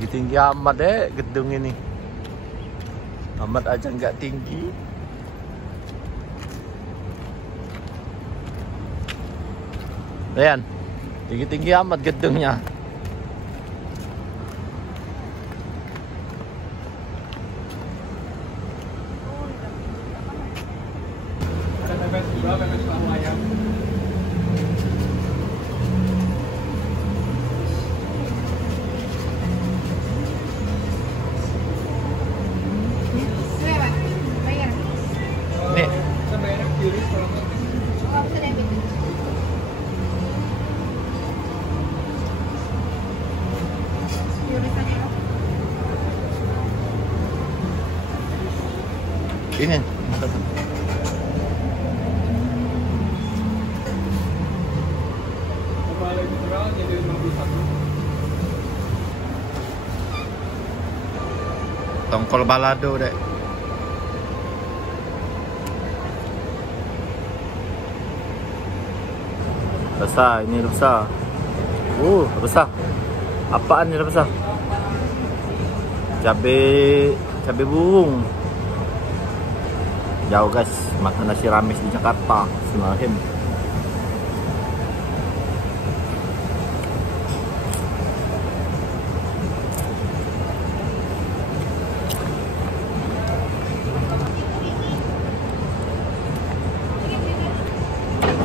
Tinggi-tinggi amat gedung ini. Amat aja nggak tinggi. Lihat, tinggi-tinggi amat gedungnya. Ini tongkol balado dek. Besar, ini besar. Besar. Apaan ini besar? Cabai burung. Jauh guys, makan nasi rames di Jakarta. Bismillahirrahmanirrahim.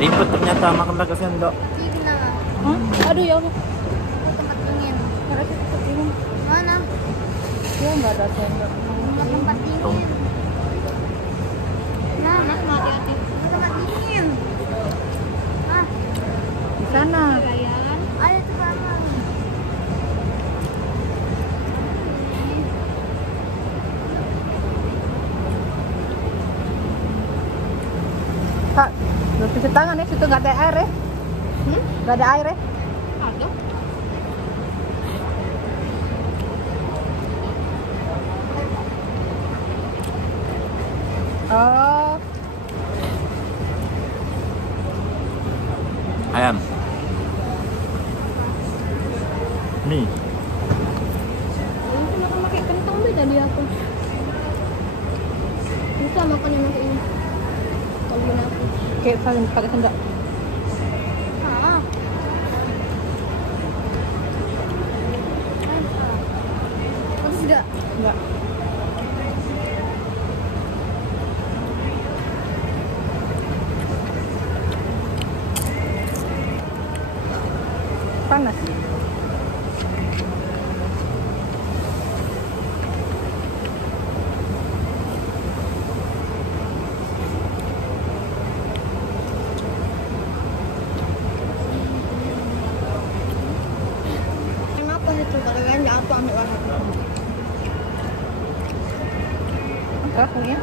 Ribet ternyata makan pakai sendok. Aduh ya Allah. Tempat dingin. Harus tempat dingin. Mana? Ya nggak ada sendok. Tempat dingin. Nah, mas hati-hati. Tempat dingin. Di sana. Ada tuh sana. Kak, udah cuci tangan ya, situ nggak ada air ya? Nggak ada air ya? Ada. Oh. Ayam. Mie. Ini makan pakai kentang beda dia aku. Bisa makan yang pakai ini. Kalau aku. Kayak pakai sendok. Enggak. Panas. Kenapa itu? Kalau lain aku ambil warna. Akunya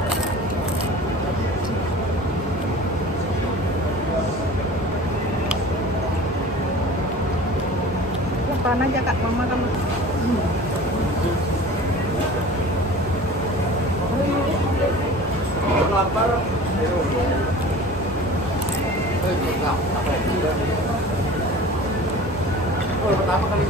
lapan aja kak, mama kamu lapar. Pertama kali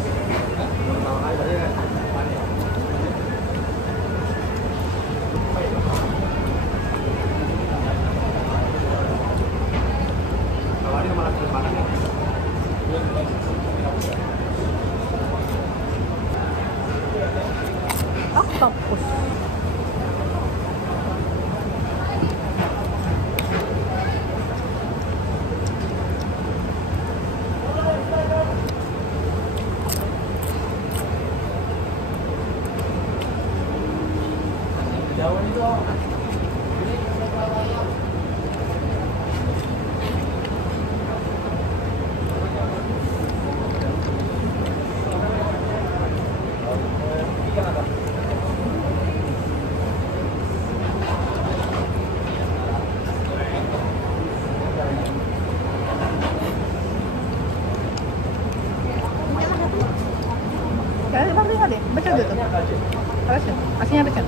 octopus. Jauh itu. Baca dulu tuh. Aslinya baca.